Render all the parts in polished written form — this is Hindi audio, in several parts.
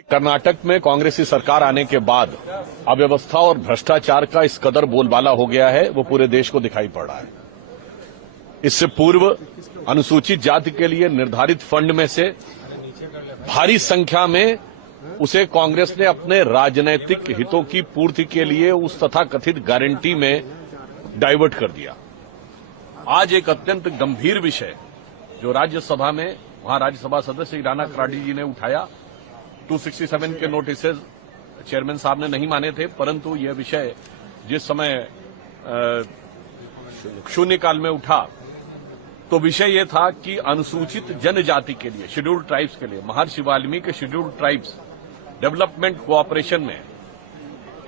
कर्नाटक में कांग्रेस की सरकार आने के बाद अव्यवस्था और भ्रष्टाचार का इस कदर बोलबाला हो गया है, वो पूरे देश को दिखाई पड़ रहा है। इससे पूर्व अनुसूचित जाति के लिए निर्धारित फंड में से भारी संख्या में उसे कांग्रेस ने अपने राजनीतिक हितों की पूर्ति के लिए उस तथाकथित गारंटी में डाइवर्ट कर दिया। आज एक अत्यंत गंभीर विषय जो राज्यसभा में वहां राज्यसभा सदस्य राणा कराडी जी ने उठाया, 267 के नोटिसेज चेयरमैन साहब ने नहीं माने थे, परंतु यह विषय जिस समय शून्यकाल में उठा तो विषय यह था कि अनुसूचित जनजाति के लिए, शेड्यूल्ड ट्राइब्स के लिए महर्षि Valmiki scheduled tribes development cooperation में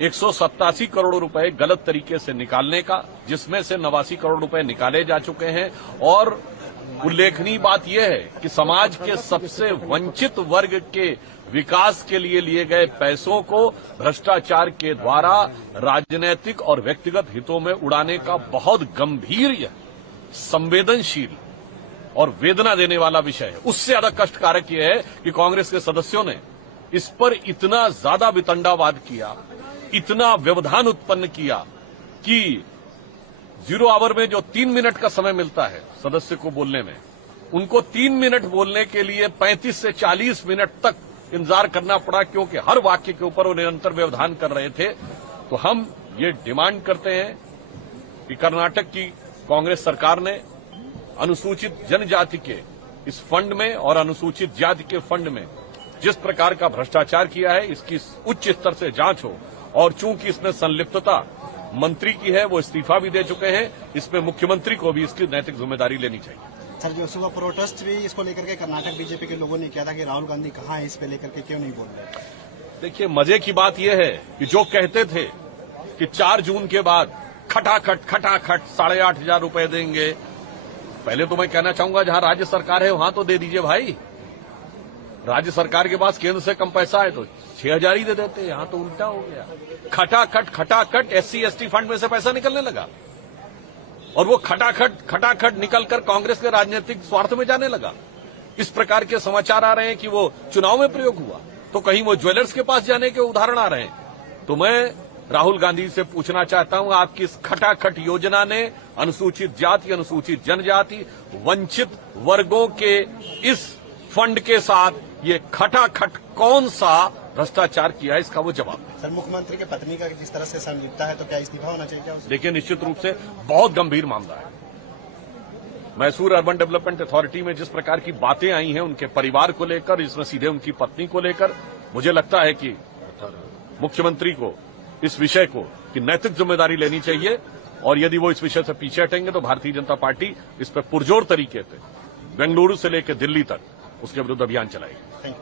187 करोड़ रुपए गलत तरीके से निकालने का, जिसमें से 89 करोड़ रुपए निकाले जा चुके हैं। और उल्लेखनीय बात यह है कि समाज के सबसे वंचित वर्ग के विकास के लिए गए पैसों को भ्रष्टाचार के द्वारा राजनीतिक और व्यक्तिगत हितों में उड़ाने का बहुत गंभीर, संवेदनशील और वेदना देने वाला विषय है। उससे ज्यादा कष्टकारक यह है कि कांग्रेस के सदस्यों ने इस पर इतना ज्यादा वितंडावाद किया, इतना व्यवधान उत्पन्न किया कि 0 आवर में जो 3 मिनट का समय मिलता है सदस्य को बोलने में, उनको 3 मिनट बोलने के लिए 35 से 40 मिनट तक इंतजार करना पड़ा, क्योंकि हर वाक्य के ऊपर वो निरंतर व्यवधान कर रहे थे। तो हम ये डिमांड करते हैं कि कर्नाटक की कांग्रेस सरकार ने अनुसूचित जनजाति के इस फंड में और अनुसूचित जाति के फंड में जिस प्रकार का भ्रष्टाचार किया है, इसकी उच्च स्तर से जांच हो। और चूंकि इसमें संलिप्तता मंत्री की है, वो इस्तीफा भी दे चुके हैं, इसमें मुख्यमंत्री को भी इसकी नैतिक जिम्मेदारी लेनी चाहिए। सर, जो सुबह प्रोटेस्ट भी इसको लेकर के कर्नाटक बीजेपी के लोगों ने किया था कि राहुल गांधी कहाँ है, इस पे लेकर के क्यों नहीं बोल रहे? देखिए, मजे की बात यह है कि जो कहते थे कि 4 जून के बाद खटाखट 8,500 रुपए देंगे, पहले तो मैं कहना चाहूंगा जहां राज्य सरकार है वहां तो दे दीजिए भाई। राज्य सरकार के पास केंद्र से कम पैसा है तो 6,000 ही दे देते, यहां तो उल्टा हो गया। खटाखट SC ST फंड में से पैसा निकलने लगा और वो खटाखट निकलकर कांग्रेस के राजनीतिक स्वार्थ में जाने लगा। इस प्रकार के समाचार आ रहे हैं कि वो चुनाव में प्रयोग हुआ, तो कहीं वो ज्वेलर्स के पास जाने के उदाहरण आ रहे हैं। तो मैं राहुल गांधी से पूछना चाहता हूं, आपकी इस खटाखट योजना ने अनुसूचित जाति, अनुसूचित जनजाति, वंचित वर्गों के इस फंड के साथ ये खटाखट कौन सा भ्रष्टाचार किया है, इसका वो जवाब है। सर, मुख्यमंत्री के पत्नी का जिस तरह से संलिप्तता है तो क्या इस्तीफा होना चाहिए क्या? देखिए, निश्चित रूप से बहुत गंभीर मामला है। मैसूर अर्बन डेवलपमेंट अथॉरिटी में जिस प्रकार की बातें आई हैं उनके परिवार को लेकर, इसमें सीधे उनकी पत्नी को लेकर, मुझे लगता है कि मुख्यमंत्री को इस विषय को की नैतिक जिम्मेदारी लेनी चाहिए। और यदि वो इस विषय से पीछे हटेंगे तो भारतीय जनता पार्टी इस पर पुरजोर तरीके से बेंगलुरु से लेकर दिल्ली तक उसके विरुद्ध अभियान चलाएगी।